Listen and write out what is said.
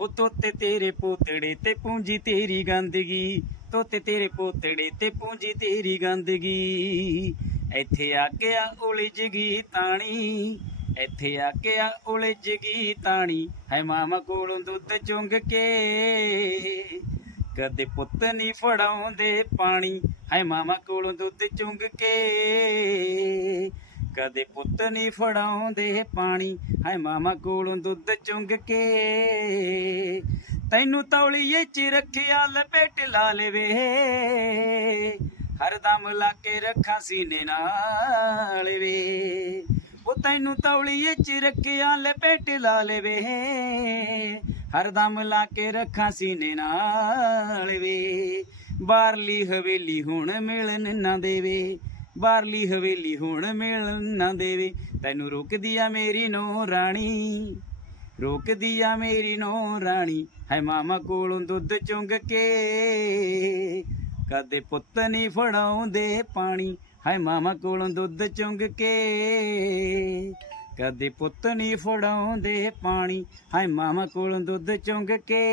ਉਹ ਤੋਤੇ ਤੇਰੇ ਪੋਤੜੇ ਤੇ ਪੂੰਜੀ ਤੇਰੀ ਗੰਦਗੀ। ਤੋਤੇ ਤੇਰੇ ਪੋਤੜੇ ਤੇ ਪੂੰਜੀ ਤੇਰੀ ਗੰਦਗੀ। ਇੱਥੇ ਆ ਕੇ ਆ ਉਲਝ ਗਈ ਤਾਣੀ। ਇੱਥੇ ਆ ਕੇ ਆ ਉਲਝ ਗਈ ਤਾਣੀ। ਹੈ ਮਾਮਾ ਕੋਲੋਂ ਦੁੱਧ ਚੁੰਗ ਕੇ। ਕਦੇ ਪੁੱਤ ਨਹੀਂ ਫੜਾਉਂਦੇ ਪਾਣੀ। ਹੈ ਮਾਮਾ ਕੋਲੋਂ ਦੁੱਧ ਚੁੰਗ ਕੇ। ਕਦੇ ਪੁੱਤ ਨਹੀਂ ਫੜਾਉਂਦੇ ਪਾਣੀ। ਹੈ ਮਾਮਾ ਕੋਲੋਂ ਦੁੱਧ ਚੁੰਗ ਕੇ। ਤੈਨੂੰ ਤੌਲੀਏ ਚ ਰੱਖਿਆ ਲਪੇਟ ਲਾ ਲਵੇ। ਹਰਦਮ ਲਾ ਕੇ ਰੱਖਾਂ ਸੀਨੇ ਨਾਲ ਵੇ। ਉਹ ਤੈਨੂੰ ਤੌਲੀਏ ਚ ਰੱਖਿਆ ਲਪੇਟ ਲਾ ਲਵੇ। ਹਰਦਮ ਲਾ ਕੇ ਰੱਖਾਂ ਸੀਨੇ ਨਾਲ ਵੇ। ਬਾਹਰਲੀ ਹਵੇਲੀ ਹੁਣ ਮਿਲਣ ਨਾ ਦੇਵੇ। ਬਾਹਰਲੀ ਹਵੇਲੀ ਹੁਣ ਮਿਲਣ ਨਾ ਦੇਵੇ। ਤੈਨੂੰ ਰੁਕਦੀ ਆ ਮੇਰੀ ਨੋ ਰਾਣੀ। ਰੋਕਦੀ ਆ ਮੇਰੀ ਨੋ ਰਾਣੀ। ਹੈ ਮਾਮਾ ਕੋਲੋਂ ਦੁੱਧ ਚੁੰਗ ਕੇ। ਕਦੇ ਪੁੱਤ ਨਹੀਂ ਫੜਾਉਂਦੇ ਪਾਣੀ। ਹੈ ਮਾਮਾ ਕੋਲੋਂ ਦੁੱਧ ਚੁੰਗ ਕੇ। ਕਦੇ ਪੁੱਤ ਨਹੀਂ ਫੜਾਉਂਦੇ ਪਾਣੀ। ਹੈ ਮਾਮਾ ਕੋਲੋਂ ਦੁੱਧ ਚੁੰਗ ਕੇ।